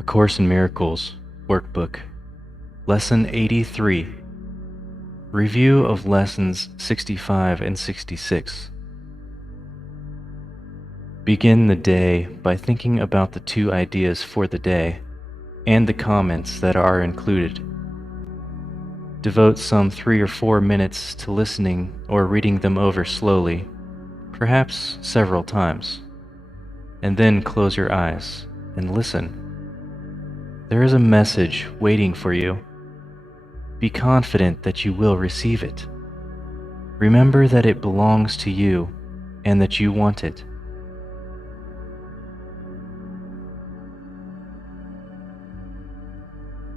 A Course in Miracles, Workbook, Lesson 83, Review of Lessons 65 and 66. Begin the day by thinking about the two ideas for the day and the comments that are included. Devote some 3 or 4 minutes to listening or reading them over slowly, perhaps several times, and then close your eyes and listen. There is a message waiting for you. Be confident that you will receive it. Remember that it belongs to you and that you want it.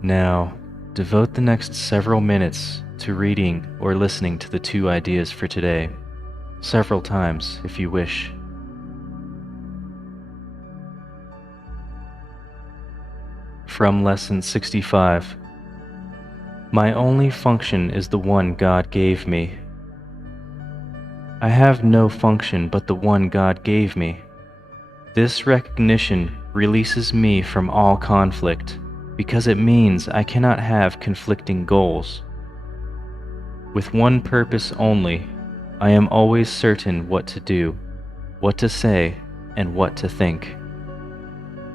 Now, devote the next several minutes to reading or listening to the two ideas for today, several times if you wish. From Lesson 65. My only function is the one God gave me. I have no function but the one God gave me. This recognition releases me from all conflict, because it means I cannot have conflicting goals. With one purpose only, I am always certain what to do, what to say, and what to think.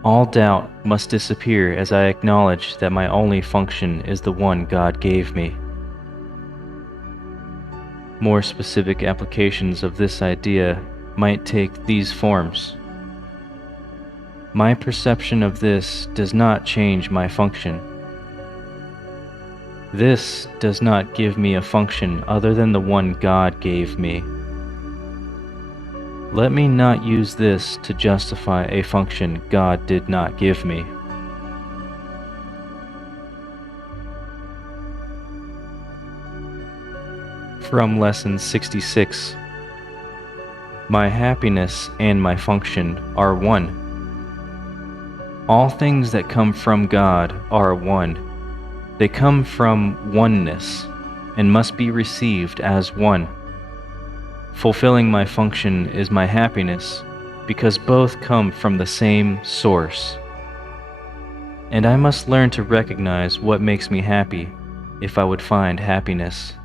All doubt must disappear as I acknowledge that my only function is the one God gave me. More specific applications of this idea might take these forms. My perception of this does not change my function. This does not give me a function other than the one God gave me. Let me not use this to justify a function God did not give me. From Lesson 66. My happiness and my function are one. All things that come from God are one. They come from oneness and must be received as one. Fulfilling my function is my happiness because both come from the same source. And I must learn to recognize what makes me happy if I would find happiness.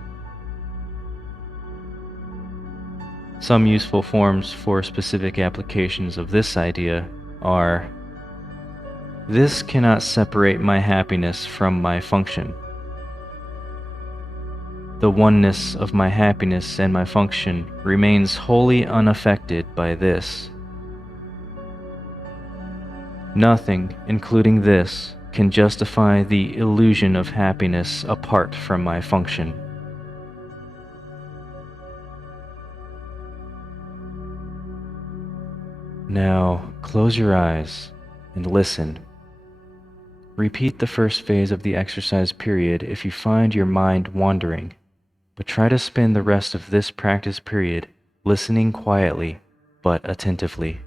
Some useful forms for specific applications of this idea are: this cannot separate my happiness from my function. The oneness of my happiness and my function remains wholly unaffected by this. Nothing, including this, can justify the illusion of happiness apart from my function. Now, close your eyes and listen. Repeat the first phase of the exercise period if you find your mind wandering, but try to spend the rest of this practice period listening quietly but attentively.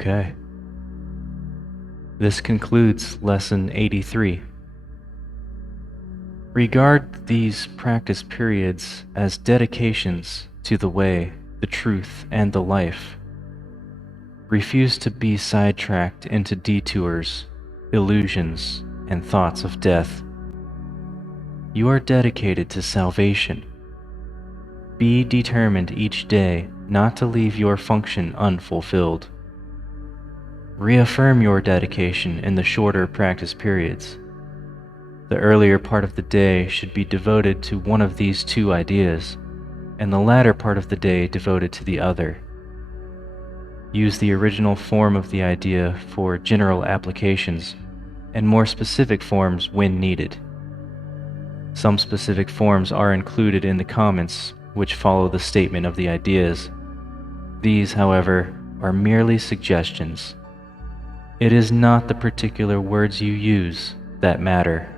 Okay. This concludes Lesson 83. Regard these practice periods as dedications to the way, the truth, and the life. Refuse to be sidetracked into detours, illusions, and thoughts of death. You are dedicated to salvation. Be determined each day not to leave your function unfulfilled. Reaffirm your dedication in the shorter practice periods. The earlier part of the day should be devoted to one of these two ideas, and the latter part of the day devoted to the other. Use the original form of the idea for general applications, and more specific forms when needed. Some specific forms are included in the comments which follow the statement of the ideas. These, however, are merely suggestions. It is not the particular words you use that matter.